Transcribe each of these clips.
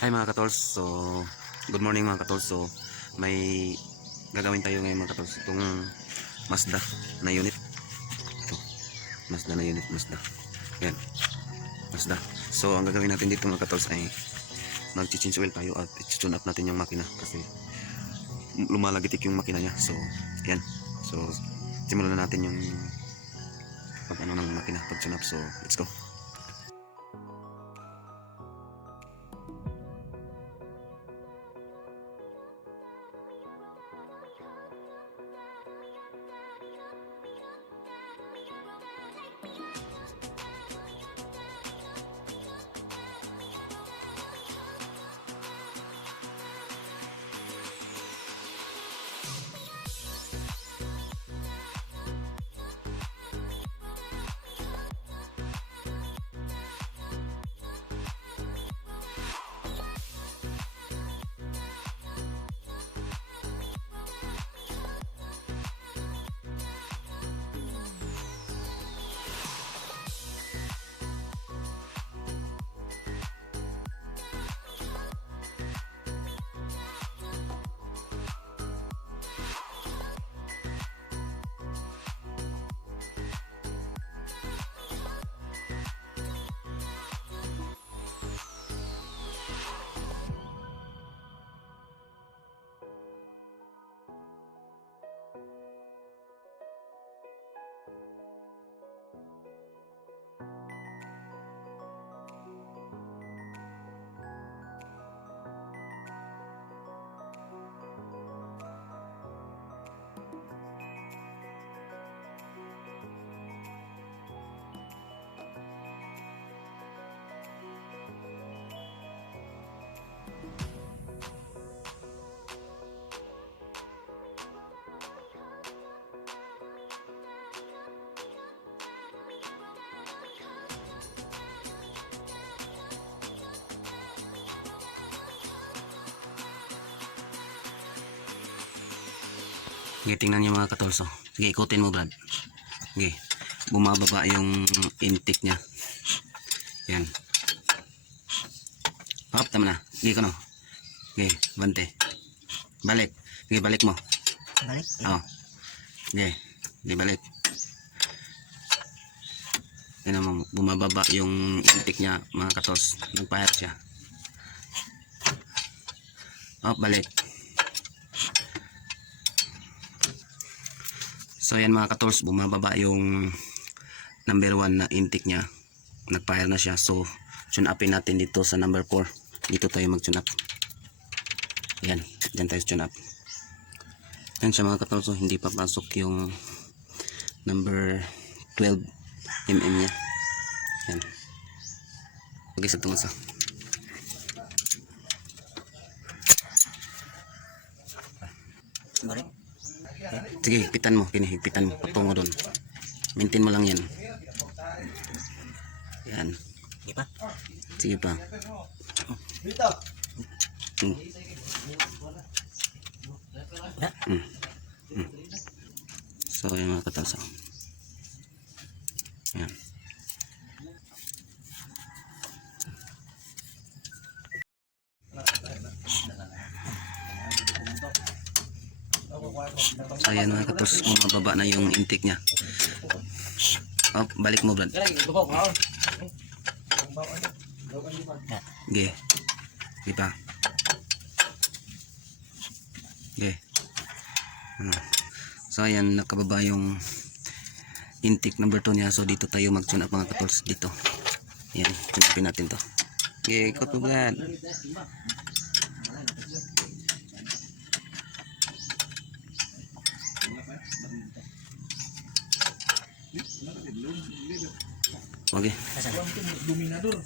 Hi mga katols, so good morning mga katols. So may gagawin tayo ngayon mga katols. Itong Mazda na unit. Ito, Mazda na unit, Mazda. Yan, Mazda. So ang gagawin natin dito mga katols ay mag-change oil tayo at i-tune up natin yung makina kasi lumalagitik yung makina niya. So yan, so simulan na natin yung pag ano ng makina, pag tune up. So let's go. Sige, tingnan niyo mga katulso. Sige, ikutin mo Brad. Sige, bumababa yung intake niya. Yan. Hop, tama na. Sige ko no. Sige, bante. Balik. Sige, balik mo. Balik? Oo. Sige, sige balik. Tingnan mo, bumababa yung intake niya mga katuls. Nagpahit siya. Hop, balik. So yan mga katools, bumababa yung number 1 na intake niya. Nagfire na siya. So tune upin natin dito sa number 4. Dito tayo mag tune up. Yan, dyan tayo tune up. Yan siya mga katools, so hindi pa pasok yung number 12 mm niya. Yan. Okay, sa tungasa. Balik? Sige, higpitan mo, higpitan mo, patungo doon. Maintain mo lang yan. Yan. Sige pa? Sige pa. So, yung mga katalsa. Yan. So yan mga katos, bumababa na yung intake nya. Oh, balik mo Brad. Okay. Di pa. Okay. So ayan, nakababa yung intake number 2 nya. So dito tayo mag-tune up mga katos. Dito. Yan, tune upin natin to. Okay, ikot mo Brad. Okay. Dominador.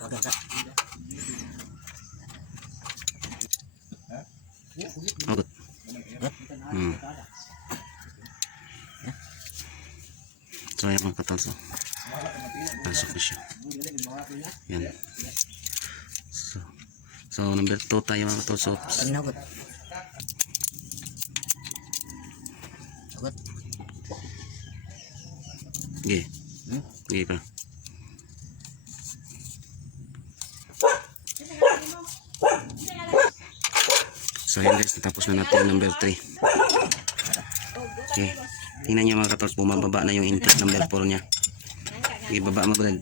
Okay, Kak. Good. So yan mga katalso. Pasok na siya. Yan. So number 2 tayo mga katalso. Panagot. Sagot. Okay. Okay pa. So yun guys, natapos na natin yung number 3. Okay. Tingnan nyo mga katols, bumababa na yung intake number 4 nya. Ibaba mo brad.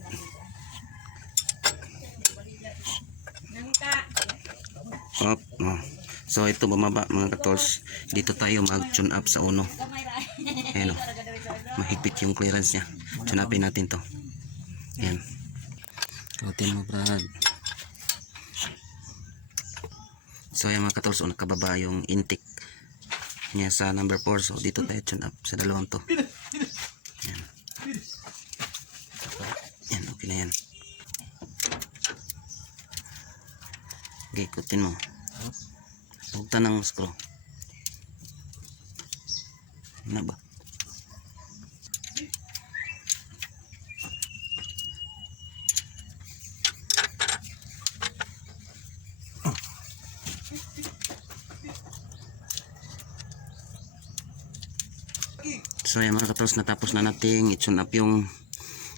Op, oh. So ito bumaba mga katols. Dito tayo mag-tune up sa uno. Ayan o. Mahigpit yung clearance nya. Tune upin natin to. Ayan. Kautin mo brad. So ayan mga katols, nakababa yung intake niya sa number 4. So dito tayo tune up sa dalawang to. Ayan. Ayan, okay na yan. Okay, ikutin mo. Buktan ng screw. Ano ba? So yan mga katols, natapos na nating i-tune up yung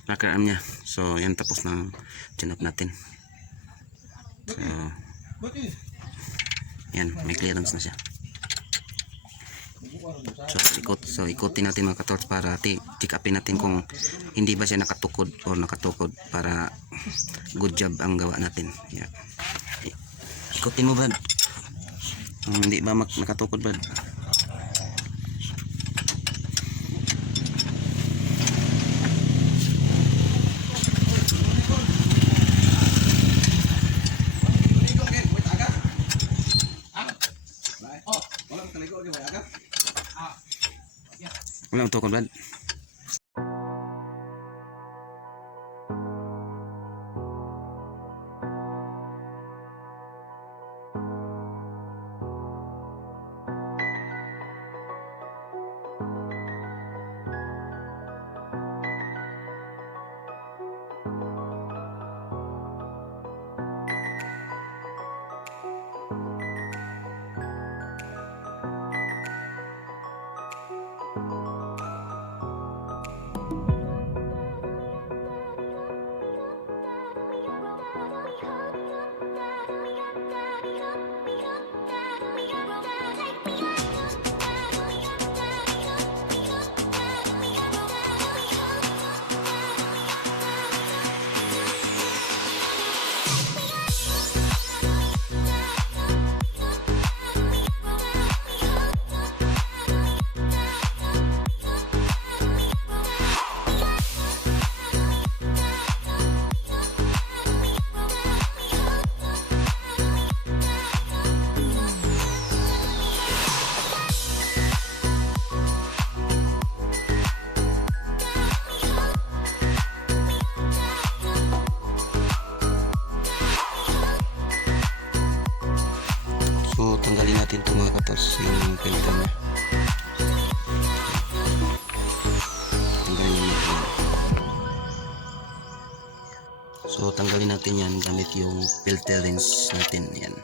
rocker arm nya. So yan, tapos na tune up natin. So yan, may clearance na siya. So ikutin natin mga katols para check upin natin kung hindi ba siya nakatukod o nakatukod, para good job ang gawa natin. Yan. Ikutin mo brad. Hindi ba nakatukod brad? Walang tukod brad. So tanggalin natin ito mga katos, yung filter nya. Tanggalin natin. So tanggalin natin yan gamit yung filter rinse natin. Yan.